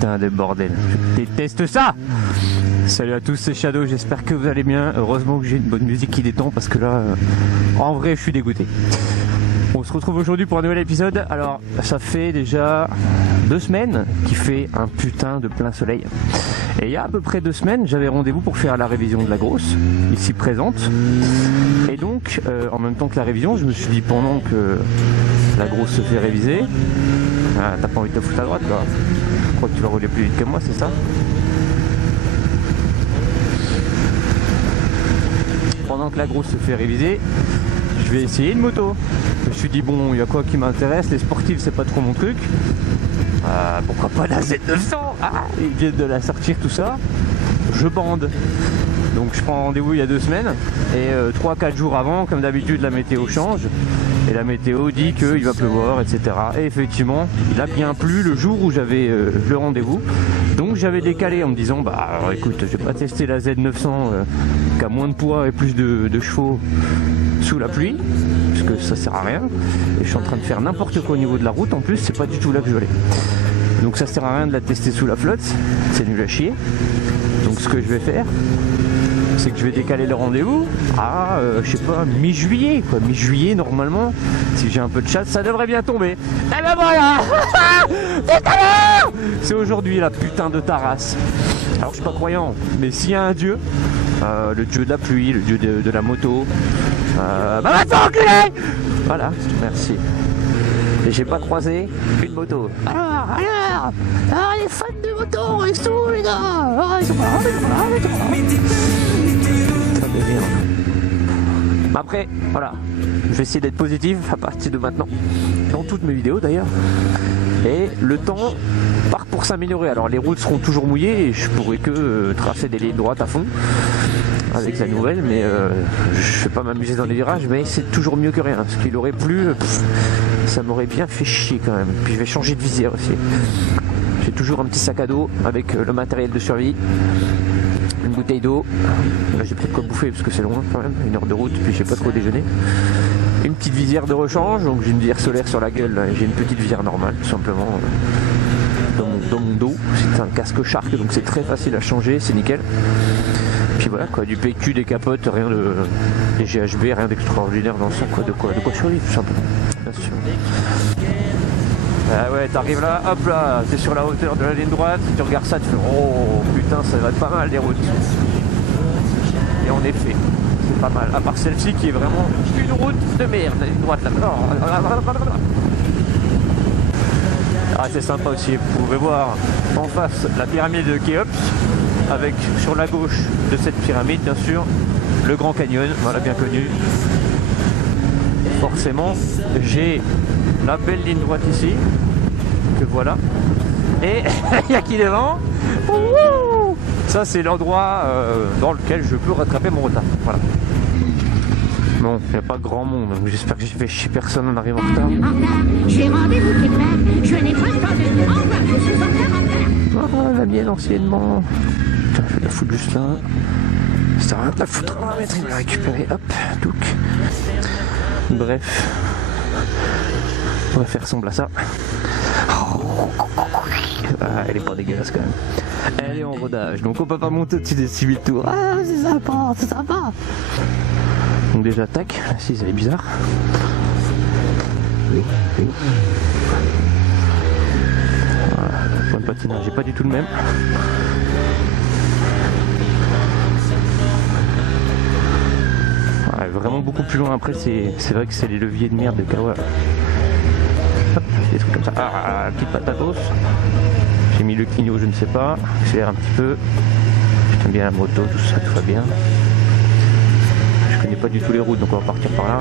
putain de bordel. Je déteste ça. Salut à tous, c'est Shadow, j'espère que vous allez bien. Heureusement que j'ai une bonne musique qui détend parce que là, en vrai, je suis dégoûté. On se retrouve aujourd'hui pour un nouvel épisode. Alors, ça fait déjà 2 semaines qu'il fait un putain de plein soleil. Et il y a à peu près 2 semaines, j'avais rendez-vous pour faire la révision de la grosse, ici présente. Et donc, en même temps que la révision, je me suis dit pendant que la grosse se fait réviser, t'as pas envie de te foutre à droite quoi. Je crois que tu vas rouler plus vite que moi, c'est ça? Pendant que la grosse se fait réviser, je vais essayer une moto. Je me suis dit bon, il y a quoi qui m'intéresse, les sportives c'est pas trop mon truc. Pourquoi pas la Z900? Ils viennent de la sortir tout ça. Je bande. Donc je prends rendez-vous il y a 2 semaines et 3-4 jours avant, comme d'habitude, la météo change et la météo dit qu'il va pleuvoir, etc. Et effectivement, il a bien plu le jour où j'avais le rendez-vous. Donc j'avais décalé en me disant bah alors, écoute, je vais pas tester la Z900 qui a moins de poids et plus de chevaux sous la pluie, puisque ça sert à rien. Et je suis en train de faire n'importe quoi au niveau de la route. En plus, c'est pas du tout là que je veux aller. Donc ça sert à rien de la tester sous la flotte, c'est nul à chier. Donc ce que je vais faire, c'est que je vais décaler le rendez-vous à, je sais pas, mi-juillet, quoi. Mi-juillet, normalement, si j'ai un peu de chat, ça devrait bien tomber. Et ben voilà. C'est aujourd'hui la putain de Taras. Alors je suis pas croyant, mais s'il y a un dieu, le dieu de la pluie, le dieu de la moto, bah va enculer. Voilà, merci. Et j'ai pas croisé une moto. Alors, les fans de moto, restent où les gars? Ils sont pas là, après, voilà, je vais essayer d'être positif à partir de maintenant, dans toutes mes vidéos d'ailleurs. Et le temps part pour s'améliorer. Alors les routes seront toujours mouillées et je pourrai que tracer des lignes droites à fond avec la nouvelle, mais je vais pas m'amuser dans les virages, mais c'est toujours mieux que rien. Parce qu'il aurait plu, ça m'aurait bien fait chier quand même. Puis je vais changer de visière aussi. J'ai toujours un petit sac à dos avec le matériel de survie, une bouteille d'eau. Là j'ai pas de quoi bouffer parce que c'est loin quand même, 1 heure de route, puis j'ai pas trop déjeuné. Une petite visière de rechange, donc j'ai une visière solaire sur la gueule, j'ai une petite visière normale tout simplement dans mon dos. C'est un casque Shark, donc c'est très facile à changer, c'est nickel. Puis voilà quoi, du PQ, des capotes, rien de des GHB, rien d'extraordinaire dans le sac, quoi, de quoi survivre tout simplement. Bien sûr. Ah ouais, t'arrives là, hop là, t'es sur la hauteur de la ligne droite, tu regardes ça, tu fais oh putain, ça va être pas mal les routes. Et en effet, c'est pas mal. À part celle-ci qui est vraiment une route de merde, la ligne droite là. Ah, c'est sympa aussi, vous pouvez voir en face la pyramide de Khéops, avec sur la gauche de cette pyramide bien sûr le Grand Canyon, voilà, bien connu. Forcément j'ai la belle ligne droite ici que voilà, et il y a qui devant. Ça c'est l'endroit dans lequel je peux rattraper mon retard, voilà. Bon, il n'y a pas grand monde, donc j'espère que j'ai fait chier personne en arrivant en retard. J'ai rendez-vous qui est prêt, je n'ai pas entendu. Au revoir, je suis en retard. Ah, la mienne anciennement. Putain, je vais la foutre juste là. Ça sert à rien de la foutre. On va mettre, il va la récupérer. Hop, touc. Bref. On va faire semblant à ça. Ah, elle est pas dégueulasse quand même. Elle est en rodage, donc on peut pas monter au-dessus des 6000 tours. Ah, c'est sympa, c'est sympa. Donc déjà, tac, l'assise elle est bizarre. Voilà, point de patinage, j'ai pas du tout le même. Ouais, vraiment beaucoup plus loin après, c'est vrai que c'est les leviers de merde de Kawa. Hop, des trucs comme ça. Ah, petite patatos. J'ai mis le clignot, je ne sais pas. J'accélère un petit peu. J'aime bien la moto, tout ça, tout va bien. Je connais pas du tout les routes, donc on va partir par là.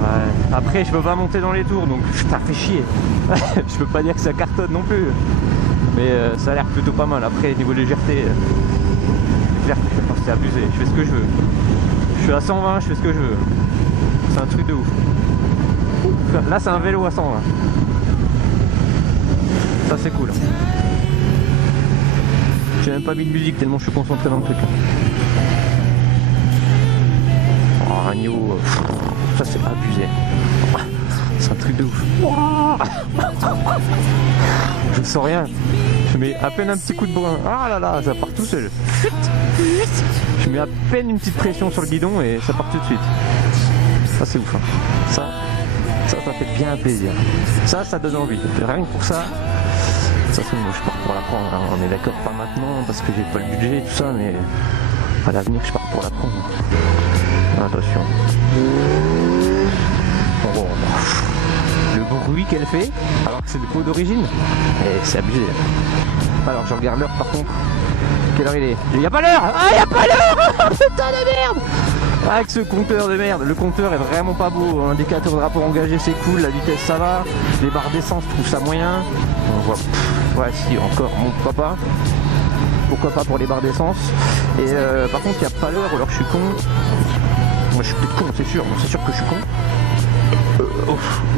Ouais. Après, je peux pas monter dans les tours, donc ça fait chier. Je peux pas dire que ça cartonne non plus, mais ça a l'air plutôt pas mal. Après, niveau légèreté, c'est clair que c'est abusé. Je fais ce que je veux. Je suis à 120, je fais ce que je veux. C'est un truc de ouf. Là, c'est un vélo à 120. Ça c'est cool. J'ai même pas mis de musique tellement je suis concentré dans le truc. niveau, ça c'est abusé. C'est un truc de ouf. Je sens rien. Je mets à peine un petit coup de bras. Ah là là, ça part tout seul. Je mets à peine une petite pression sur le guidon et ça part tout de suite. Ça c'est ouf. Hein. Ça fait bien plaisir. Ça donne envie. Rien que pour ça. De toute façon, moi, je pars pour la prendre. Hein. On est d'accord, pas maintenant parce que j'ai pas le budget et tout ça, mais à l'avenir, je pars pour la prendre. Attention. Bon. Le bruit qu'elle fait, alors que c'est le pot d'origine, c'est abusé. Alors, je regarde l'heure par contre. Quelle heure il est? Il n'y a pas l'heure! Ah, il n'y a pas l'heure! Putain de merde! Avec ce compteur de merde, le compteur est vraiment pas beau. Indicateur de rapport engagé, c'est cool. La vitesse, ça va. Les barres d'essence, je trouve ça moyen. On voit. Ouais, si, encore, mon papa. Pourquoi pas pour les barres d'essence. Et par contre, il n'y a pas l'heure, alors je suis con. Moi, je suis plus con, c'est sûr. C'est sûr que je suis con.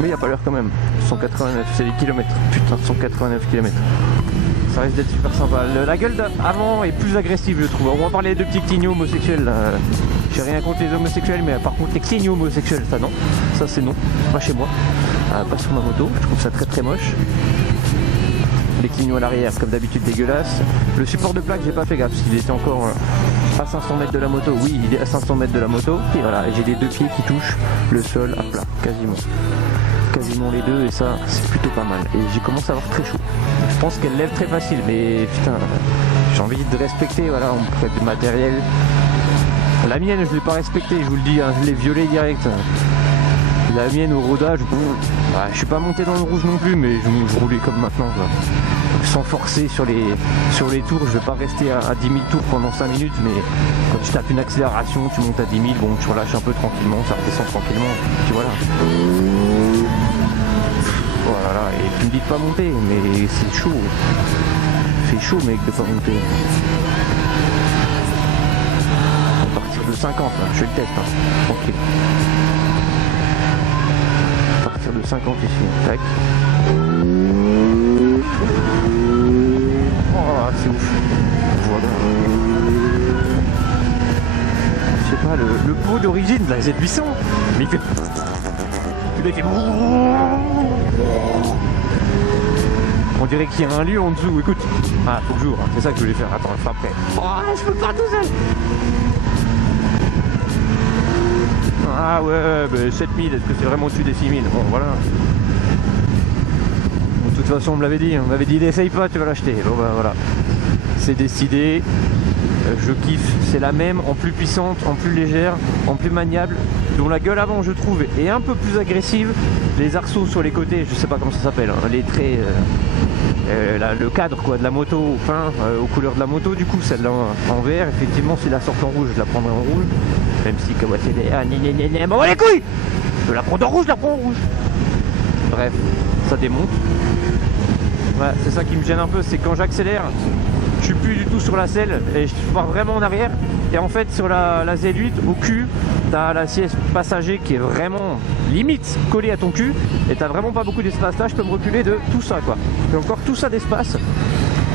Mais il n'y a pas l'heure quand même. 189, c'est les kilomètres. Putain, 189 km. Ça risque d'être super sympa. La gueule d'avant est plus agressive, je trouve. On va parler de petits clignots homosexuels. J'ai rien contre les homosexuels, mais par contre les clignots homosexuels, ça non. Ça c'est non. Pas chez moi. Pas sur ma moto. Je trouve ça très très moche. Les clignots à l'arrière, comme d'habitude, dégueulasse. Le support de plaque, j'ai pas fait gaffe. S'il était encore à 500 mètres de la moto. Oui, il est à 500 mètres de la moto. Et voilà, j'ai les deux pieds qui touchent le sol à plat, quasiment les deux, et ça c'est plutôt pas mal. Et j'ai commencé à avoir très chaud. Je pense qu'elle lève très facile, mais putain, j'ai envie de respecter. Voilà, on prête du matériel. La mienne, je l'ai pas respectée, je vous le dis, hein, je l'ai violée direct. La mienne au rodage, bon, bah, je suis pas monté dans le rouge non plus, mais je roulais comme maintenant, quoi. Sans forcer sur les tours. Je vais pas rester à 10 000 tours pendant 5 minutes, mais quand tu tapes une accélération, tu montes à 10 000, bon, tu relâches un peu tranquillement, ça redescend tranquillement, puis voilà. Voilà, et tu me dis de pas monter, mais c'est chaud. C'est chaud, mec, de pas monter. À partir de 50, là, je fais le test, hein. Tranquille. À partir de 50 ici, tac. Oh, c'est ouf. Voilà. Je sais pas, le pot d'origine de la Z800, mais il fait... Il fait... On dirait qu'il y a un lieu en dessous, écoute. Ah, faut que j'ouvre, hein. C'est ça que je voulais faire. Attends, je ferai après. Oh, je peux pas tout seul. Ah ouais, bah 7000, est-ce que c'est vraiment au-dessus des 6000? Bon, voilà. De toute façon, on me l'avait dit, n'essaye pas, tu vas l'acheter. Bon, bah voilà. C'est décidé. Je kiffe, c'est la même, en plus puissante, en plus légère, en plus maniable, dont la gueule avant je trouve est un peu plus agressive. Les arceaux sur les côtés, je sais pas comment ça s'appelle, hein, les traits, le cadre quoi de la moto peint aux couleurs de la moto, du coup celle-là en vert, effectivement si la sort en rouge je la prendrai en rouge, même si Kawasaki bon les couilles, je la prends en rouge, je la prends en rouge. Bref, ça démonte. Ouais, c'est ça qui me gêne un peu, c'est quand j'accélère, je suis plus du tout sur la selle et je pars vraiment en arrière. Et en fait sur la Z8 au cul, t'as la siège passager qui est vraiment limite collée à ton cul et t'as vraiment pas beaucoup d'espace. Là je peux me reculer de tout ça quoi. J'ai encore tout ça d'espace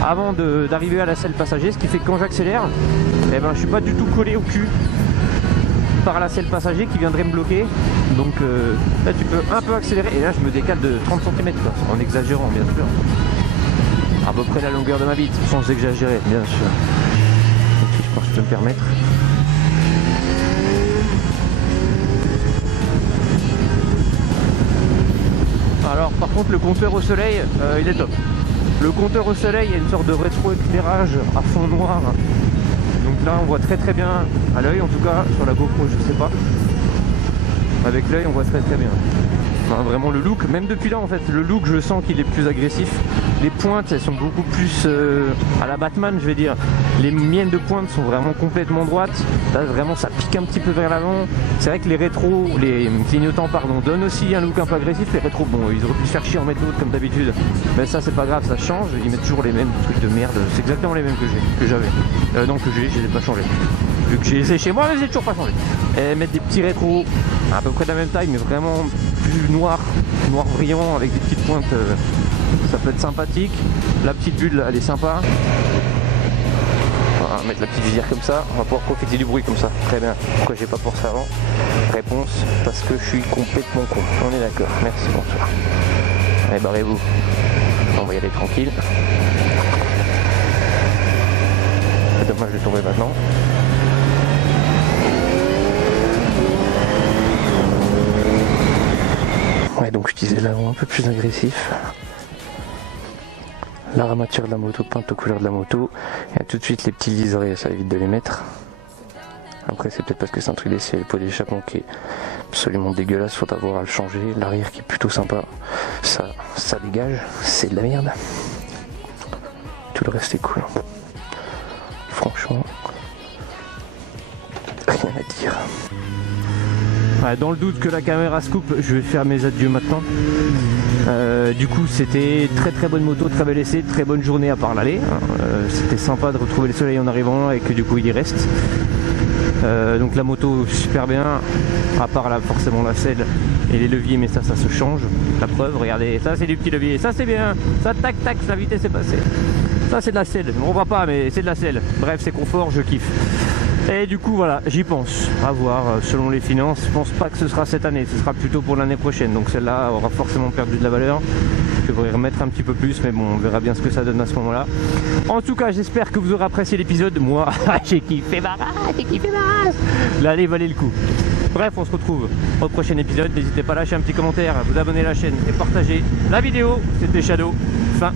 avant d'arriver à la selle passager, ce qui fait que quand j'accélère, eh ben je suis pas du tout collé au cul par la selle passager qui viendrait me bloquer. Donc là tu peux un peu accélérer et là je me décale de 30 cm quoi, en exagérant bien sûr. À peu près la longueur de ma bite, sans exagérer, bien sûr. Donc, je pense que je peux me permettre. Alors, par contre, le compteur au soleil, il est top. Le compteur au soleil, il y a une sorte de rétro-éclairage à fond noir. Donc là, on voit très très bien, à l'œil en tout cas, sur la GoPro, je sais pas. Avec l'œil, on voit très très bien. Enfin, vraiment le look, même depuis là en fait, le look je sens qu'il est plus agressif. Les pointes elles sont beaucoup plus à la Batman je vais dire. Les miennes de pointe sont vraiment complètement droites. Là vraiment ça pique un petit peu vers l'avant. C'est vrai que les rétros, les clignotants pardon, donnent aussi un look un peu agressif. Les rétros bon ils auraient pu se faire chier en mettre d'autres comme d'habitude. Mais ça c'est pas grave, ça change. Ils mettent toujours les mêmes trucs de merde. C'est exactement les mêmes que j'avais. Non que je les ai pas changés. Vu que j'ai essayé chez moi mais j'ai toujours pas changé. Et mettre des petits rétros à peu près de la même taille mais vraiment plus noir brillant avec des petites pointes, ça peut être sympathique. La petite bulle elle est sympa. On va mettre la petite visière comme ça, on va pouvoir profiter du bruit comme ça. Très bien. Pourquoi j'ai pas pensé avant? Réponse, parce que je suis complètement con. On est d'accord. Merci, bonsoir. Allez, barrez-vous. On va y aller tranquille. C'est dommage de tomber maintenant. Ouais, donc je disais l'avant un peu plus agressif. L'armature de la moto peinte aux couleurs de la moto. Et tout de suite les petits liserés, ça évite de les mettre. Après c'est peut-être parce que c'est un truc d'essai, le pot d'échappement qui est absolument dégueulasse, faut avoir à le changer. L'arrière qui est plutôt sympa, ça dégage, c'est de la merde. Tout le reste est cool. Franchement, rien à dire. Ouais, dans le doute que la caméra se coupe, je vais faire mes adieux maintenant. Du coup c'était très bonne moto, très bel essai, très bonne journée à part l'aller. C'était sympa de retrouver le soleil en arrivant et que du coup il y reste. Donc la moto super bien, à part là forcément la selle et les leviers, mais ça se change. La preuve, regardez, ça c'est du petit levier, ça c'est bien, ça tac la vitesse est passée. Ça c'est de la selle, on voit pas mais c'est de la selle. Bref, c'est confort, je kiffe. Et du coup voilà, j'y pense, à voir selon les finances. Je pense pas que ce sera cette année, ce sera plutôt pour l'année prochaine. Donc celle-là aura forcément perdu de la valeur. Je devrais remettre un petit peu plus, mais bon, on verra bien ce que ça donne à ce moment-là. En tout cas, j'espère que vous aurez apprécié l'épisode. Moi, j'ai kiffé ma race, L'allée valait le coup. Bref, on se retrouve au prochain épisode. N'hésitez pas à lâcher un petit commentaire, à vous abonner à la chaîne et partager la vidéo. C'était Shadow, fin.